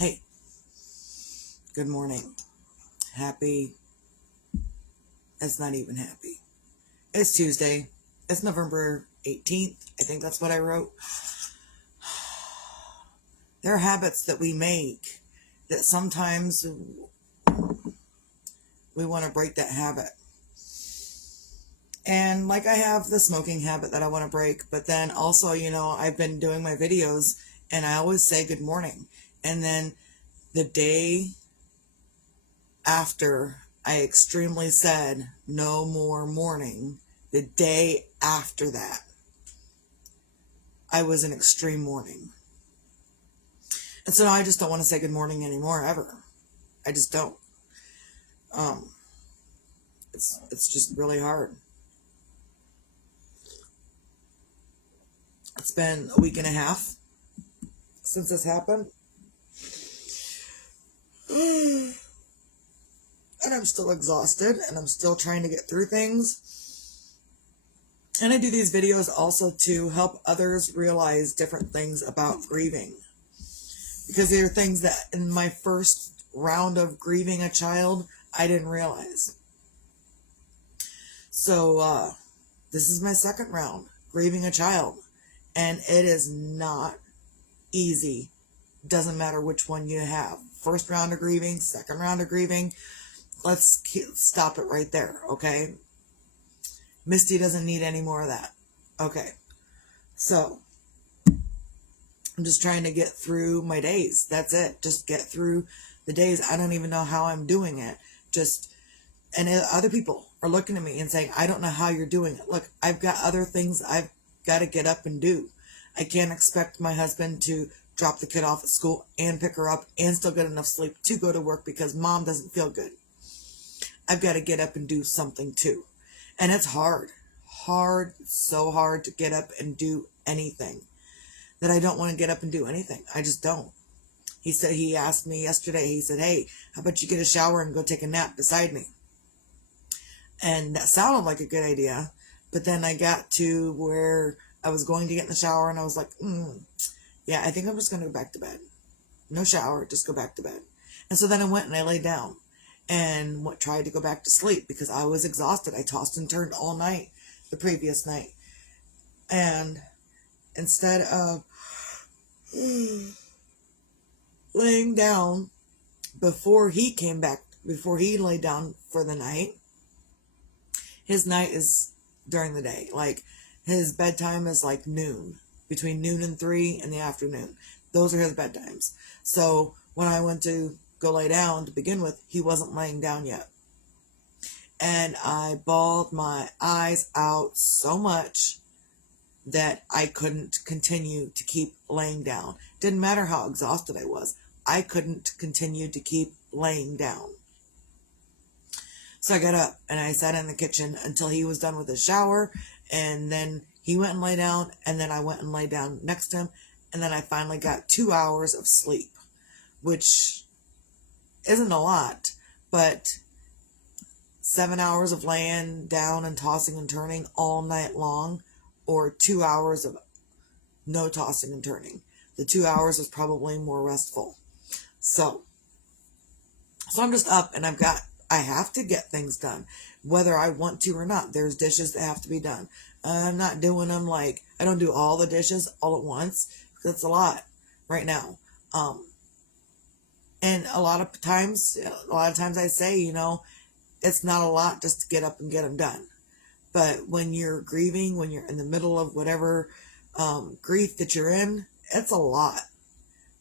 Hey, good morning. Happy. It's not even happy. It's Tuesday. It's November 18th. I think that's what I wrote. There are habits that we make that sometimes we want to break that habit. And like I have the smoking habit that I want to break, but then also, I've been doing my videos and I always say good morning. And then the day after I extremely said no more morning, the day after that, I was in extreme mourning. And so now I just don't want to say good morning anymore, ever. I just don't. Um, it's just really hard. It's been a week and a half since this happened. And I'm still exhausted and I'm still trying to get through things. And I do these videos also to help others realize different things about grieving. Because there are things that in my first round of grieving a child, I didn't realize. So, this is my second round, grieving a child. And it is not easy. Doesn't matter which one you have. First round of grieving, second round of grieving. Let's stop it right there, okay? Misty doesn't need any more of that. Okay. So, I'm just trying to get through my days. That's it. Just get through the days. I don't even know how I'm doing it. And other people are looking at me and saying, I don't know how you're doing it. Look, I've got other things I've got to get up and do. I can't expect my husband to drop the kid off at school and pick her up and still get enough sleep to go to work because mom doesn't feel good. I've got to get up and do something too. And it's hard. So hard to get up and do anything. That I don't want to get up and do anything. I just don't. He asked me yesterday, he said, hey, how about you get a shower and go take a nap beside me? And that sounded like a good idea. But then I got to where I was going to get in the shower and I was like, yeah, I think I'm just going to go back to bed. No shower, just go back to bed. And so then I went and I laid down and tried to go back to sleep because I was exhausted. I tossed and turned all night the previous night. And instead of laying down before he laid down for the night, his night is during the day. Like, his bedtime is like noon, between noon and 3 in the afternoon. Those are his bedtimes. So when I went to go lay down to begin with, he wasn't laying down yet. And I bawled my eyes out so much that I couldn't continue to keep laying down. Didn't matter how exhausted I was. I couldn't continue to keep laying down. So I got up and I sat in the kitchen until he was done with his shower, and then he went and lay down, and then I went and lay down next to him, and then I finally got 2 hours of sleep, which isn't a lot, but 7 hours of laying down and tossing and turning all night long, or 2 hours of no tossing and turning. The 2 hours was probably more restful. So I'm just up and I have to get things done, whether I want to or not. There's dishes that have to be done. I'm not doing them I don't do all the dishes all at once because it's a lot right now. And a lot of times I say, it's not a lot just to get up and get them done. But when you're grieving, when you're in the middle of whatever grief that you're in, it's a lot.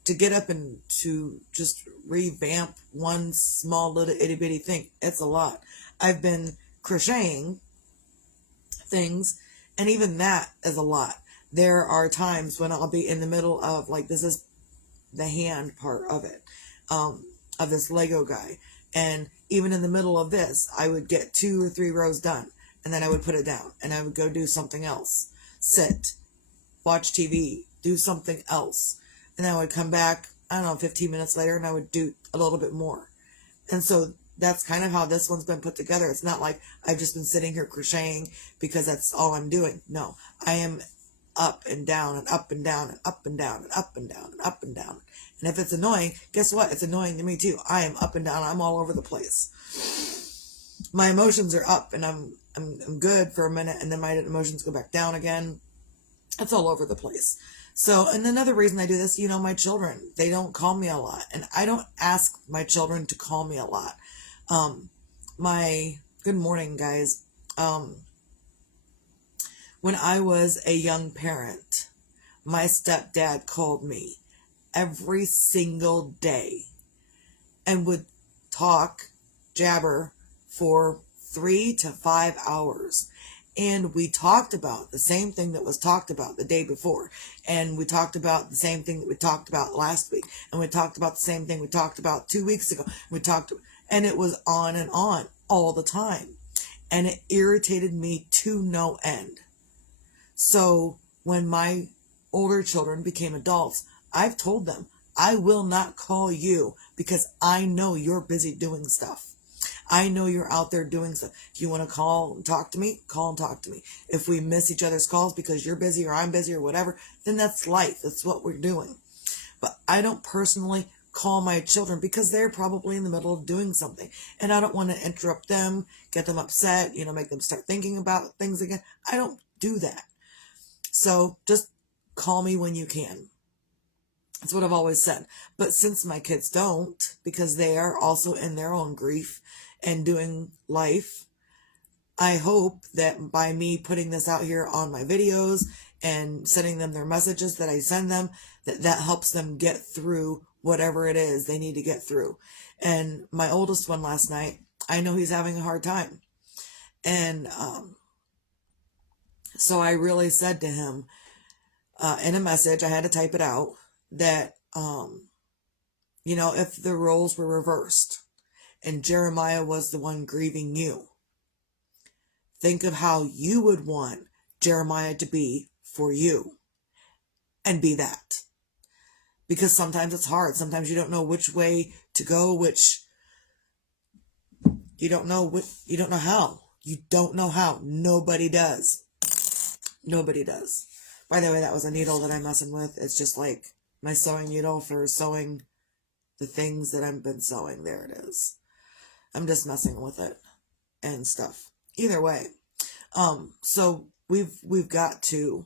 To get up and to just revamp one small little itty bitty thing, it's a lot. I've been crocheting things, and even that is a lot. There are times when I'll be in the middle of, this is the hand part of it, of this Lego guy. And even in the middle of this, I would get 2 or 3 rows done, and then I would put it down, and I would go do something else. Sit, watch TV, do something else. And then I would come back, 15 minutes later, and I would do a little bit more. And so that's kind of how this one's been put together. It's not like I've just been sitting here crocheting because that's all I'm doing. No, I am up and down and up and down and up and down and up and down and up and down. And if it's annoying, guess what? It's annoying to me too. I am up and down. I'm all over the place. My emotions are up and I'm good for a minute, and then my emotions go back down again. It's all over the place. So, and another reason I do this, my children, they don't call me a lot, and I don't ask my children to call me a lot. Good morning, guys. When I was a young parent, my stepdad called me every single day and would jabber for 3 to 5 hours. And we talked about the same thing that was talked about the day before. And we talked about the same thing that we talked about last week. And we talked about the same thing we talked about 2 weeks ago. And it was on and on all the time. And it irritated me to no end. So when my older children became adults, I've told them, I will not call you because I know you're busy doing stuff. I know you're out there doing stuff. If you want to call and talk to me, call and talk to me. If we miss each other's calls because you're busy or I'm busy or whatever, then that's life. That's what we're doing. But I don't personally call my children because they're probably in the middle of doing something. And I don't want to interrupt them, get them upset, make them start thinking about things again. I don't do that. So just call me when you can. That's what I've always said. But since my kids don't, because they are also in their own grief and doing life, I hope that by me putting this out here on my videos and sending them their messages that I send them, that helps them get through whatever it is they need to get through. And my oldest one last night, I know he's having a hard time. And so I really said to him in a message, I had to type it out, that, if the roles were reversed and Jeremiah was the one grieving you, think of how you would want Jeremiah to be for you and be that. Because sometimes it's hard. Sometimes you don't know which way to go, you don't know how. You don't know how. Nobody does. Nobody does. By the way, that was a needle that I'm messing with. It's just like my sewing needle for sewing the things that I've been sewing. There it is. I'm just messing with it and stuff. Either way. So we've got to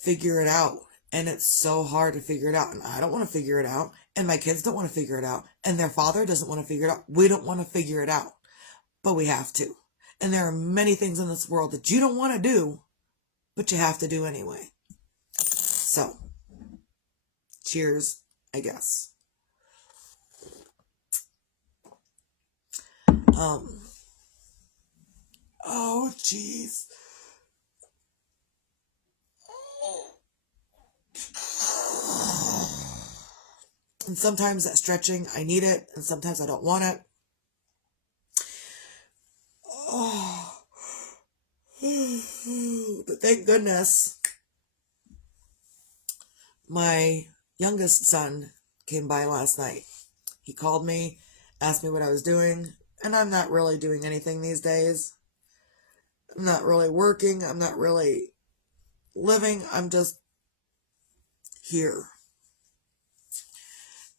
figure it out. And it's so hard to figure it out. And I don't want to figure it out. And my kids don't want to figure it out. And their father doesn't want to figure it out. We don't want to figure it out. But we have to. And there are many things in this world that you don't want to do, but you have to do anyway. So, cheers, I guess. Oh, jeez. And sometimes that stretching, I need it, and sometimes I don't want it. Oh. But thank goodness my youngest son came by last night. He called me, asked me what I was doing, and I'm not really doing anything these days. I'm not really working. I'm not really living. I'm just here.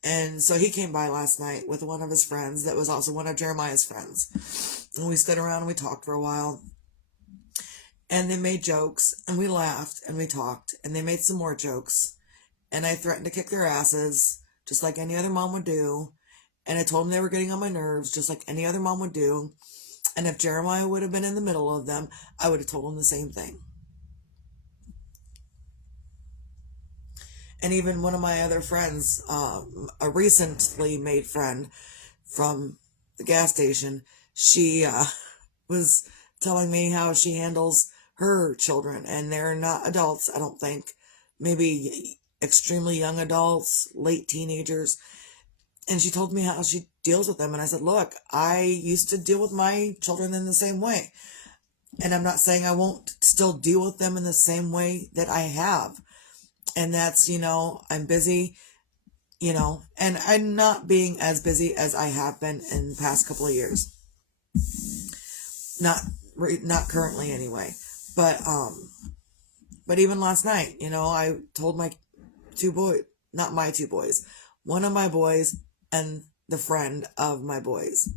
And so he came by last night with one of his friends that was also one of Jeremiah's friends. And we stood around and we talked for a while. And they made jokes, and we laughed, and we talked, and they made some more jokes. And I threatened to kick their asses, just like any other mom would do. And I told them they were getting on my nerves, just like any other mom would do. And if Jeremiah would have been in the middle of them, I would have told him the same thing. And even one of my other friends, a recently made friend from the gas station, she was telling me how she handles her children, and they're not adults, I don't think. Maybe extremely young adults, late teenagers. And she told me how she deals with them. And I said, look, I used to deal with my children in the same way. And I'm not saying I won't still deal with them in the same way that I have. And that's, I'm busy, and I'm not being as busy as I have been in the past couple of years. Not currently anyway. But, But even last night, I told my two boys, not my two boys, one of my boys and the friend of my boys.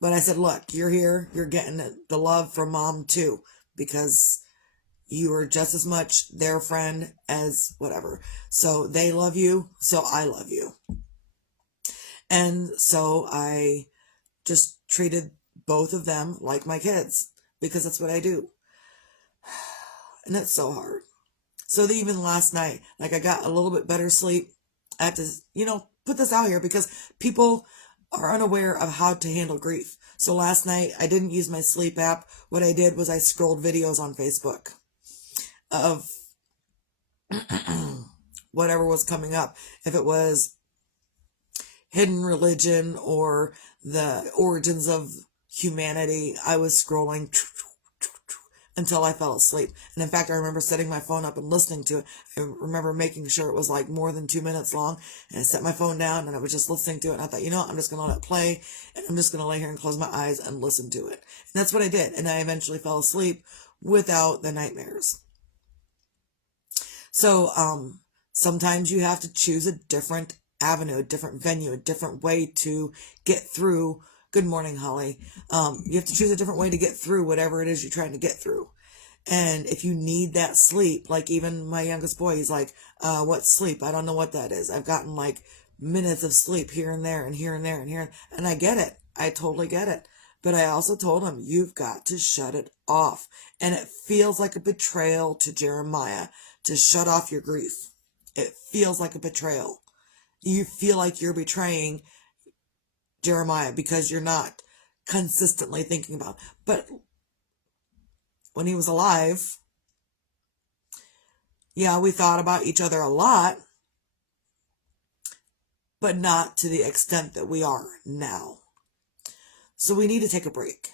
But I said, look, you're here, you're getting the love from mom too, because you are just as much their friend as whatever. So they love you, so I love you. And so I just treated both of them like my kids, because that's what I do. And that's so hard. So even last night, like, I got a little bit better sleep. I have to, put this out here because people are unaware of how to handle grief. So last night, I didn't use my sleep app. What I did was I scrolled videos on Facebook of whatever was coming up. If it was hidden religion or the origins of humanity, I was scrolling until I fell asleep. And in fact, I remember setting my phone up and listening to it. I remember making sure it was like more than 2 minutes long. And I set my phone down and I was just listening to it. And I thought, I'm just going to let it play. And I'm just going to lay here and close my eyes and listen to it. And that's what I did. And I eventually fell asleep without the nightmares. So, sometimes you have to choose a different avenue, a different venue, a different way to get through. Good morning, Holly. You have to choose a different way to get through whatever it is you're trying to get through. And if you need that sleep, like even my youngest boy, he's like, what's sleep? I don't know what that is. I've gotten like minutes of sleep here and there and here and there and here. And I get it. I totally get it. But I also told him, you've got to shut it off. And it feels like a betrayal to Jeremiah to shut off your grief. It feels like a betrayal. You feel like you're betraying Jeremiah because you're not consistently thinking about it. But when he was alive, yeah, we thought about each other a lot, but not to the extent that we are now. So we need to take a break.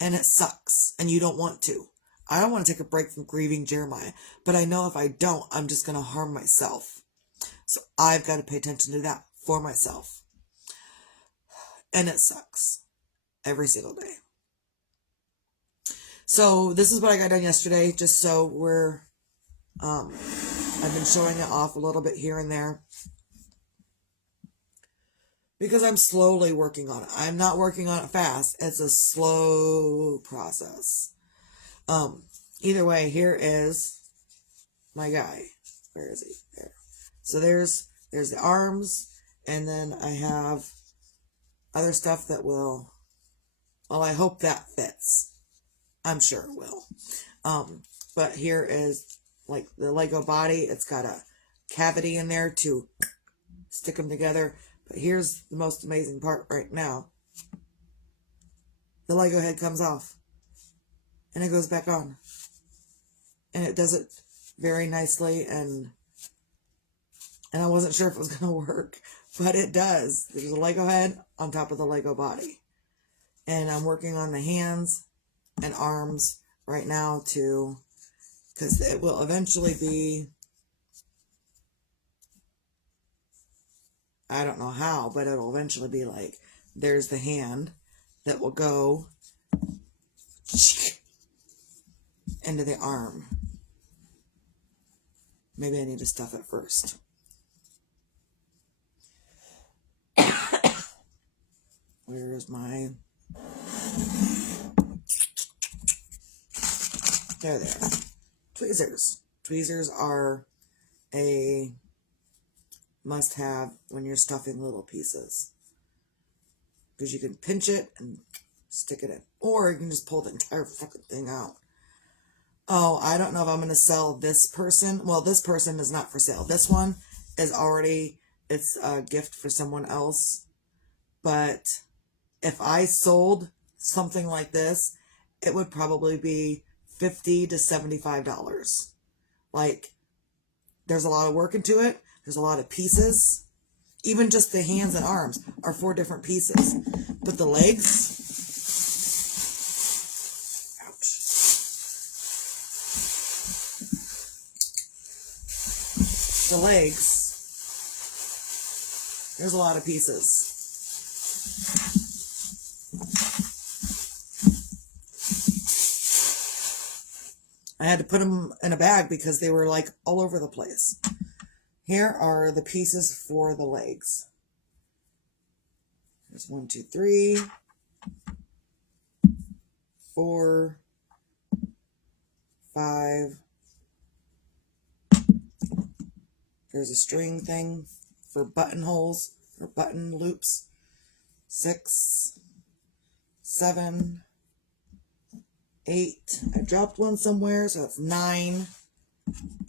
And it sucks. And you don't want to. I don't want to take a break from grieving Jeremiah. But I know if I don't, I'm just going to harm myself. So I've got to pay attention to that for myself. And it sucks. Every single day. So this is what I got done yesterday. Just so I've been showing it off a little bit here and there. Because I'm slowly working on it. I'm not working on it fast. It's a slow process. Either way, here is my guy. Where is he? There. So there's the arms, and then I have other stuff that will, well, I hope that fits. I'm sure it will. But here is like the Lego body. It's got a cavity in there to stick them together. But here's the most amazing part right now. The Lego head comes off. And it goes back on. And it does it very nicely. And I wasn't sure if it was going to work. But it does. There's a Lego head on top of the Lego body. And I'm working on the hands and arms right now too. Because it will eventually be, I don't know how, but it'll eventually be like, there's the hand that will go into the arm. Maybe I need to stuff it first. Where's my... There they are. Tweezers. Tweezers are a must-have when you're stuffing little pieces. Because you can pinch it and stick it in. Or you can just pull the entire fucking thing out. Oh, I don't know if I'm going to sell this person. Well, this person is not for sale. This one is already, it's a gift for someone else. But if I sold something like this, it would probably be $50 to $75. Like, there's a lot of work into it. There's a lot of pieces. Even just the hands and arms are 4 different pieces. But the legs, ouch. The legs, there's a lot of pieces. I had to put them in a bag because they were like all over the place. Here are the pieces for the legs. There's 1, 2, 3, 4, 5. There's a string thing for buttonholes or button loops. 6, 7, 8. I dropped one somewhere, so that's 9.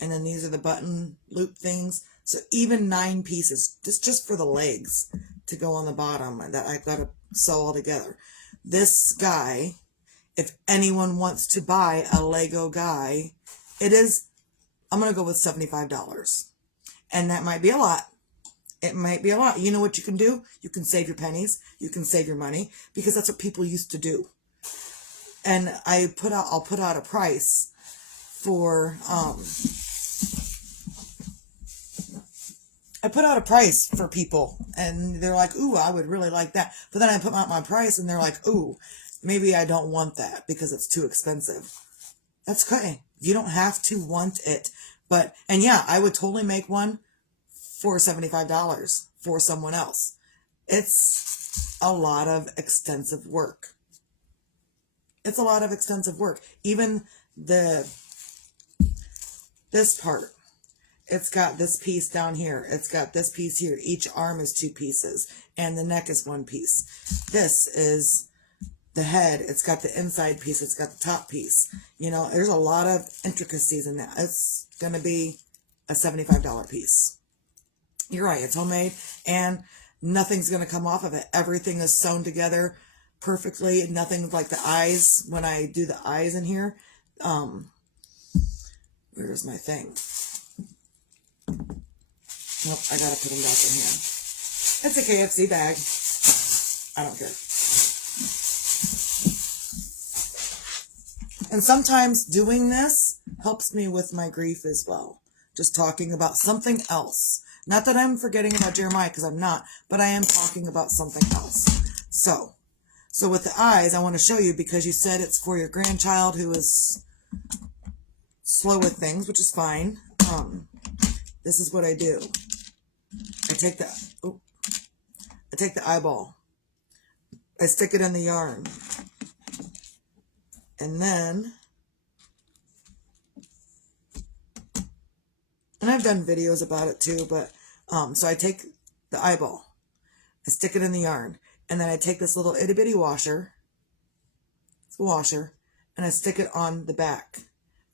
And then these are the button loop things. So even 9 pieces, just for the legs to go on the bottom that I got to sew all together. This guy, if anyone wants to buy a Lego guy, I'm going to go with $75. And that might be a lot. It might be a lot. You know what you can do? You can save your pennies. You can save your money because that's what people used to do. And I'll put out a price for, I put out a price for people and they're like, ooh, I would really like that. But then I put out my price and they're like, ooh, maybe I don't want that because it's too expensive. That's okay. You don't have to want it. But, and yeah, I would totally make one for $75 for someone else. It's a lot of extensive work. It's a lot of extensive work. Even this part, it's got this piece down here. It's got this piece here. Each arm is 2 pieces and the neck is 1 piece. This is the head. It's got the inside piece. It's got the top piece. You know, there's a lot of intricacies in that. It's going to be a $75 piece. You're right. It's homemade and nothing's going to come off of it. Everything is sewn together perfectly. Nothing like the eyes. When I do the eyes in here, where's my thing? Nope, I gotta put them back in here. It's a KFC bag. I don't care. And sometimes doing this helps me with my grief as well. Just talking about something else. Not that I'm forgetting about Jeremiah, because I'm not, but I am talking about something else. So with the eyes, I want to show you because you said it's for your grandchild who is slow with things, which is fine. This is what I do. I take the eyeball. I stick it in the yarn. And then, and I've done videos about it too, but, so I take the eyeball, I stick it in the yarn, and then I take this little itty bitty washer, it's a washer, and I stick it on the back.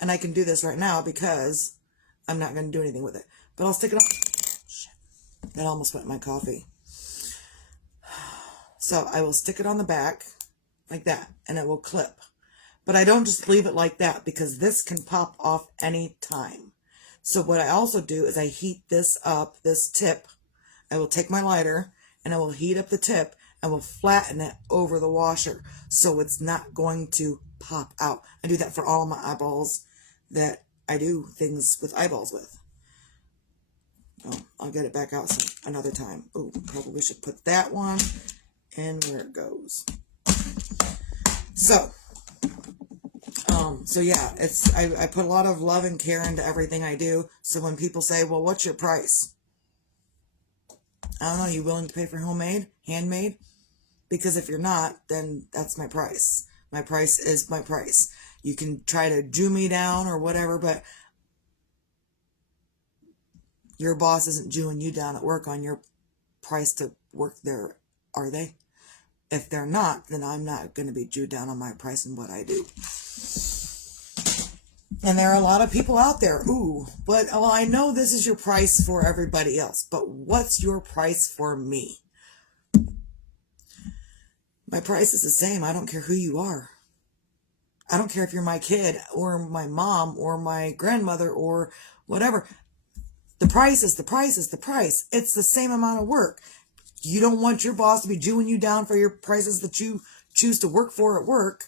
And I can do this right now because I'm not going to do anything with it. But I'll stick it on. Shit. That almost went in my coffee. So I will stick it on the back like that and it will clip. But I don't just leave it like that because this can pop off any time. So what I also do is I heat this up, this tip. I will take my lighter and I will heat up the tip and will flatten it over the washer so it's not going to pop out. I do that for all my eyeballs that I do things with eyeballs with. Oh, I'll get it back out another time. Oh, probably should put that one in where it goes. So yeah, I put a lot of love and care into everything I do. So when people say, well, what's your price? I don't know, you willing to pay for homemade, handmade? Because if you're not, then that's my price. My price is my price. You can try to Jew me down or whatever, but your boss isn't Jewing you down at work on your price to work there, are they? If they're not, then I'm not going to be Jewed down on my price and what I do. And there are a lot of people out there, but well, I know this is your price for everybody else, but what's your price for me? My price is the same. I don't care who you are. I don't care if you're my kid or my mom or my grandmother or whatever. The price is the price is the price. It's the same amount of work. You don't want your boss to be Jewing you down for your prices that you choose to work for at work.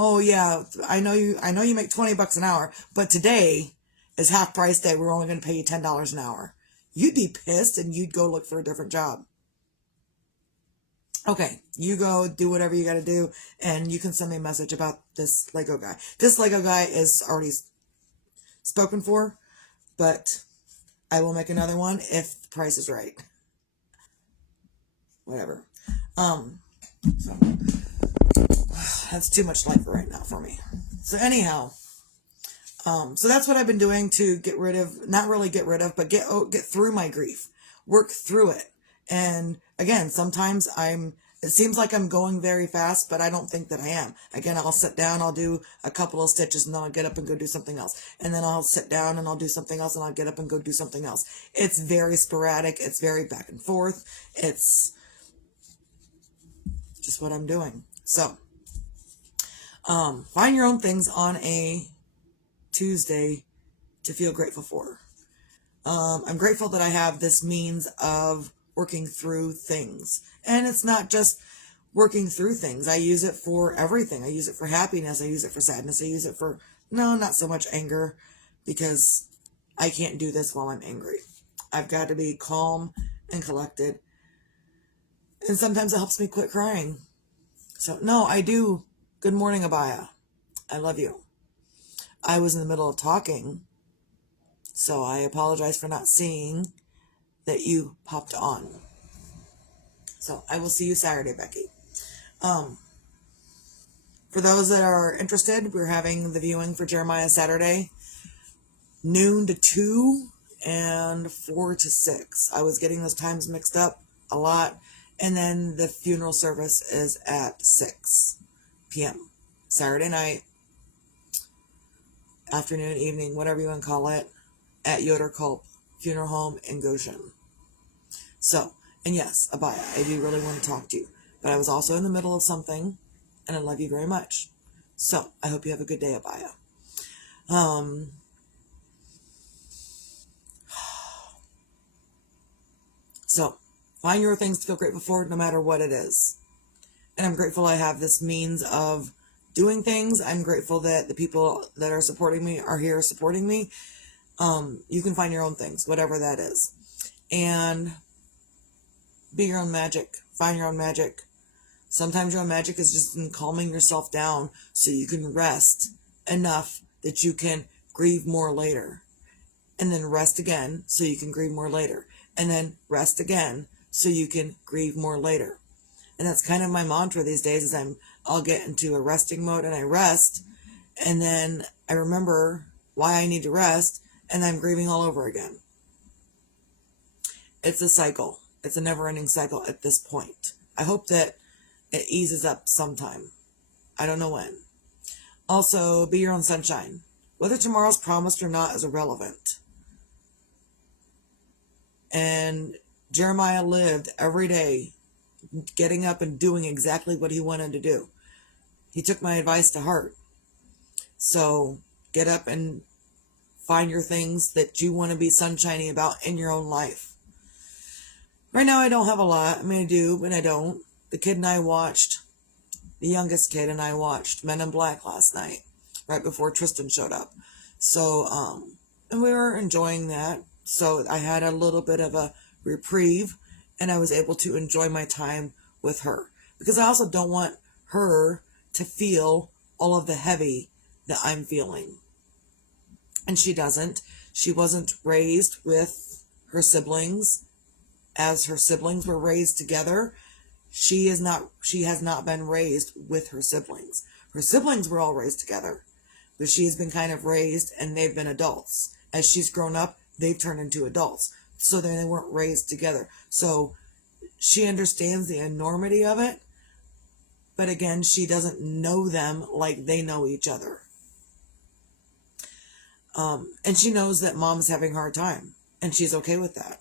Oh yeah, I know you make $20 an hour, but today is half price day. We're only going to pay you $10 an hour. You'd be pissed and you'd go look for a different job. Okay, you go do whatever you got to do, and you can send me a message about this Lego guy. This Lego guy is already spoken for, but I will make another one if the price is right. Whatever. So that's too much life right now for me. So anyhow, so that's what I've been doing to get rid of, not really get rid of, but get through my grief, work through it. And again, sometimes it seems like I'm going very fast, but I don't think that I am. Again, I'll sit down, I'll do a couple of stitches, and then I'll get up and go do something else. And then I'll sit down and I'll do something else, and I'll get up and go do something else. It's very sporadic. It's very back and forth. It's just what I'm doing. So, find your own things on a Tuesday to feel grateful for. I'm grateful that I have this means of working through things. And it's not just working through things. I use it for everything. I use it for happiness. I use it for sadness. I use it for, no, not so much anger, because I can't do this while I'm angry. I've got to be calm and collected. And sometimes it helps me quit crying. So, no, I do. Good morning, Abaya. I love you. I was in the middle of talking, so I apologize for not seeing that you popped on. So I will see you Saturday, Becky. For those that are interested, we're having the viewing for Jeremiah Saturday, noon to 2 and 4 to 6. I was getting those times mixed up a lot. And then the funeral service is at 6 p.m. Saturday night, afternoon, evening, whatever you want to call it, at Yoder Culp Funeral Home in Goshen. So, and yes, Abaya, I do really want to talk to you. But I was also in the middle of something, and I love you very much. So, I hope you have a good day, Abaya. So, find your things to feel grateful for, no matter what it is. And I'm grateful I have this means of doing things. I'm grateful that the people that are supporting me are here supporting me. You can find your own things, whatever that is. And be your own magic. Find your own magic. Sometimes your own magic is just in calming yourself down so you can rest enough that you can grieve more later. And then rest again so you can grieve more later. And then rest again so you can grieve more later. And that's kind of my mantra these days, is I'll get into a resting mode and I rest, and then I remember why I need to rest, and I'm grieving all over again. It's a cycle. It's a never-ending cycle at this point. I hope that it eases up sometime. I don't know when. Also, be your own sunshine. Whether tomorrow's promised or not is irrelevant. And Jeremiah lived every day getting up and doing exactly what he wanted to do. He took my advice to heart. So get up and find your things that you want to be sunshiny about in your own life. Right now I don't have a lot. I mean, I do, but I don't. The youngest kid and I watched Men in Black last night, right before Tristan showed up. So, and we were enjoying that. So I had a little bit of a reprieve, and I was able to enjoy my time with her. Because I also don't want her to feel all of the heavy that I'm feeling. And she doesn't. She wasn't raised with her siblings as her siblings were raised together. She has not been raised with her siblings. Her siblings were all raised together, but she has been kind of raised, and they've been adults. As she's grown up, they've turned into adults. So they weren't raised together. So she understands the enormity of it, but again, she doesn't know them like they know each other. And she knows that mom's having a hard time, and she's okay with that.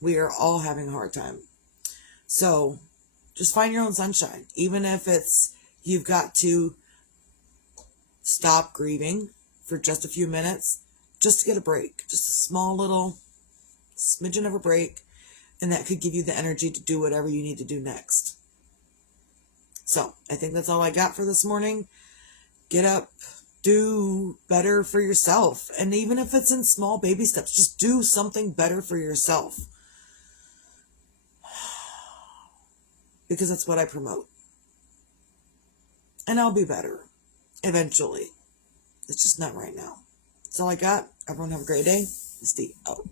We are all having a hard time. So just find your own sunshine. Even if it's, you've got to stop grieving for just a few minutes, just to get a break, just a small little smidgen of a break, and that could give you the energy to do whatever you need to do next. So I think that's all I got for this morning. Get up, do better for yourself. And even if it's in small baby steps, just do something better for yourself. Because that's what I promote. And I'll be better eventually. It's just not right now. That's all I got. Everyone have a great day. Stay out.